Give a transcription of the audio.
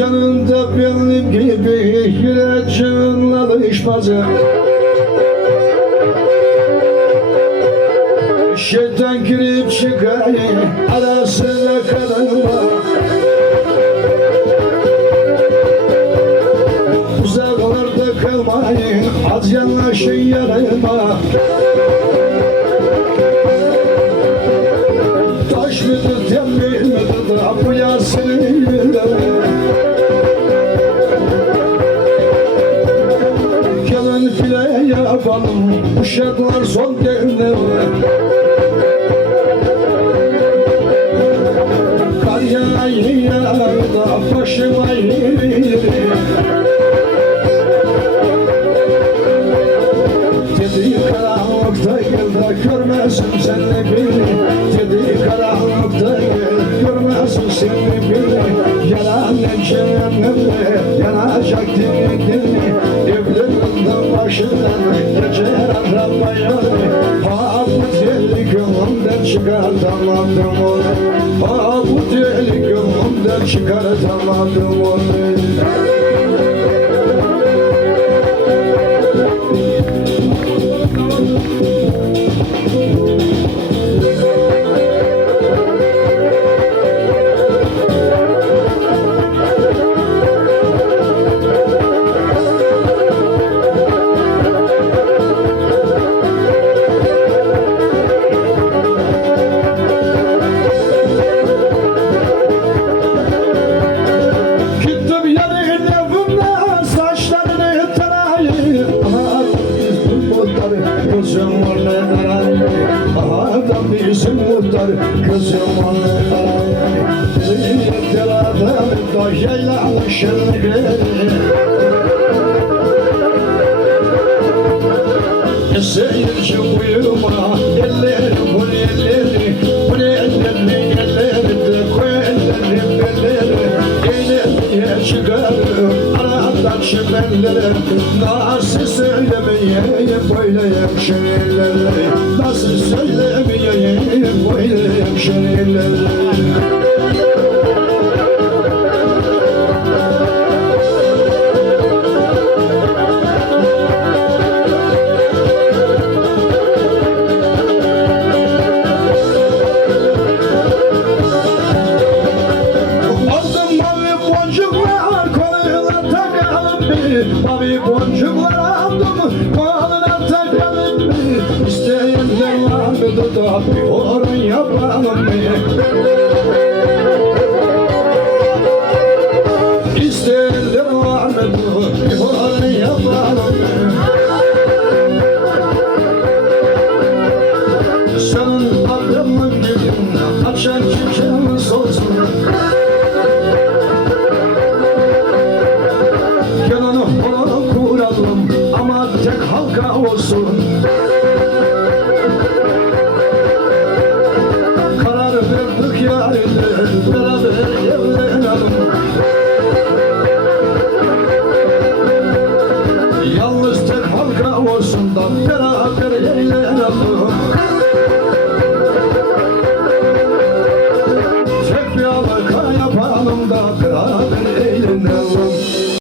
De benim gibi yüreğin alışmazı Şeytan girip çıkar arasına kalırma Uzaklarda kalmayın az yanaşın yanıma Gelin file yapalım uşaklar son devre Kar yağıyor da başıma yürüyor Dedi karanlıkta de görmezsin sen de beni. Dedi karanlıkta gel görmezsin sen de beni. Yalan cehennemde yanacak Başından geçer Ha bu deli gönlümden çıkartamadım onu Ha bu deli gönlümden çıkartamadım onu bizim muhtar kızım onu tarayı Yettiladım da yaylanışın Seyirci uyuma çimenlere Nasıl söylemeyeyim böyle şeyleri Nasıl söylemeyeyim böyle şeyleri bir İsteyenler var mı da bir horon yapalım bir İsteyenler var mı da bir horon yapalım bir Senin aklımın çiçeğimiz رب رب رب